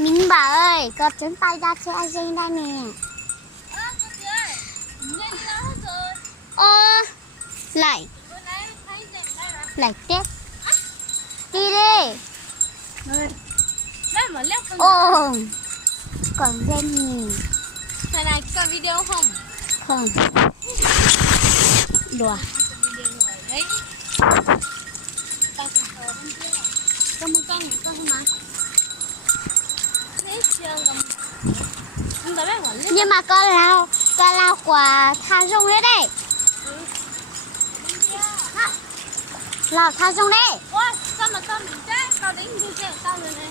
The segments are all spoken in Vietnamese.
Minh bà ơi, có chuyến bay ra chơi Agen đây nè. Lại lại tiếp đi đi. Ồ, còn gen gì? Này này, coi video không? Không. Đùa. Đấy. Con mà. Nhưng mà con lao quả tha rong đấy đây. Lao tha rong đây. Ôi, sao mà con mình chết? Tao đến đi chơi tao rồi này.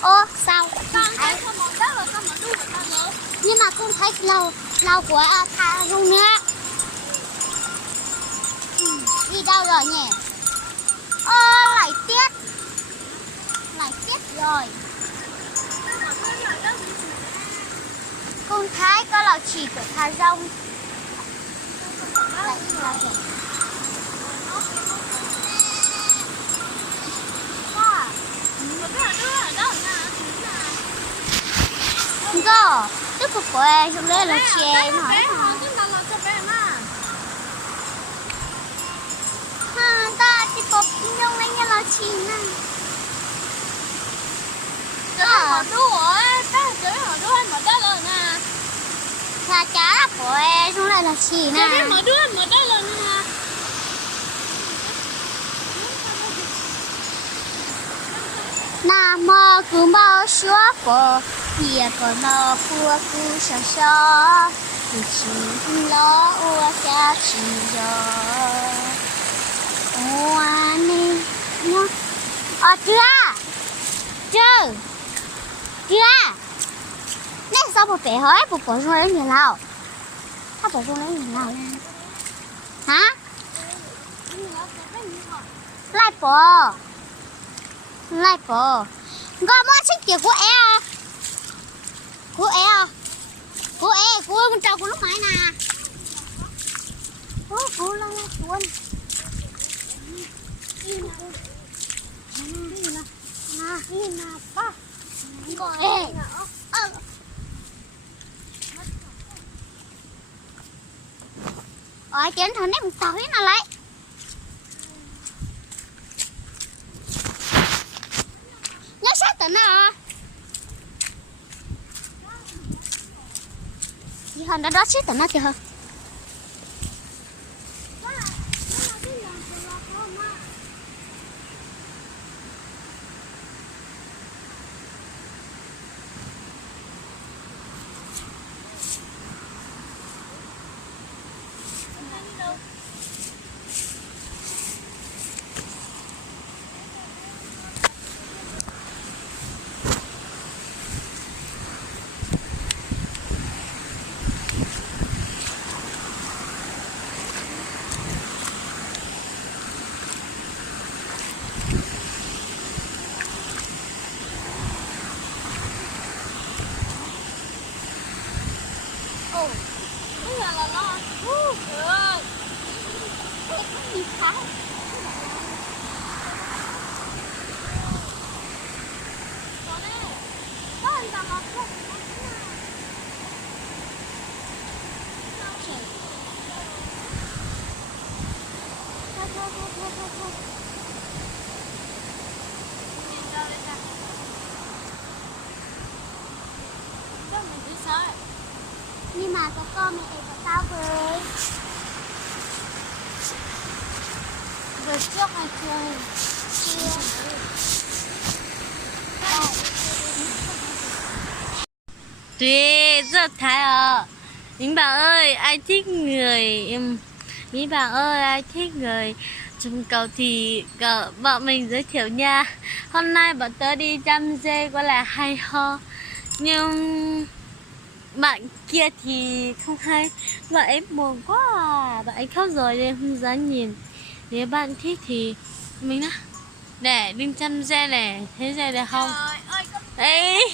Ô, sao? Con thấy con màu đất rồi, con màu đu của tao nữa. Nhưng mà con thấy lao của tha rong nữa. Đi đâu rồi nhỉ? Lại tiếp rồi. Con thấy có là chỉ của tha rong. Lại rồi. Go, tức của em trong đây là chè nó. Ha, ta chỉ có nhung lên là chìm nè. Họ đu rồi, tao chơi họ đu anh mà đất rồi nè. Thà cá là của em trong đây là chìm nè. Chơi mà đu anh mà đất rồi nè. Nam mô cú bao xóa phổ, địa phổ nó phua cú sơ sơ, địa chỉ lo ua cha chỉ do. Ua nè, nhá. Chưa. Nè sao bộ bể hỏi bộ bỏ xuống lấy nhiều nào? Sao bỏ xuống lấy nhiều nào? Hả? Lại bỏ. Con mua chiếc kia của em. Của con trâu của lúc nãy nè. Của lâu cuốn. Đi nào ba. Của em. Ôi chén thằng này một tàu thế nào lại? Nhớ sát tận nào? Chị Hân đã đót sát tận nào chị Hân? Bây giờ là lo. Trời ơi. Đi khá. Còn đây, có anh ta mà không. Thôi. Nhìn ra đây ta. Đó mình đi sao? Nhưng mà có con mẹ của tao với. Vừa trước này chơi. Tuyệt, rất thái à. Những bạn ơi, ai thích người những bạn ơi, ai thích người trồng cầu thì bọn mình giới thiệu nha. Hôm nay bọn tớ đi chăm dê có là hay ho. Nhưng bạn kia thì không hay. Bạn ấy buồn quá à. Bạn ấy khóc rồi nên không dám nhìn. Nếu bạn thích thì mình á để đi chăm dê này. Thấy dê được không? Đấy.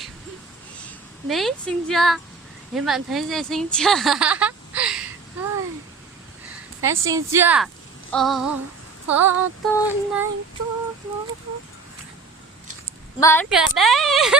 Đấy, xinh chưa? Nếu bạn thấy dê xinh chưa? Thấy xinh chưa? Tôi này chút Mở cửa đấy.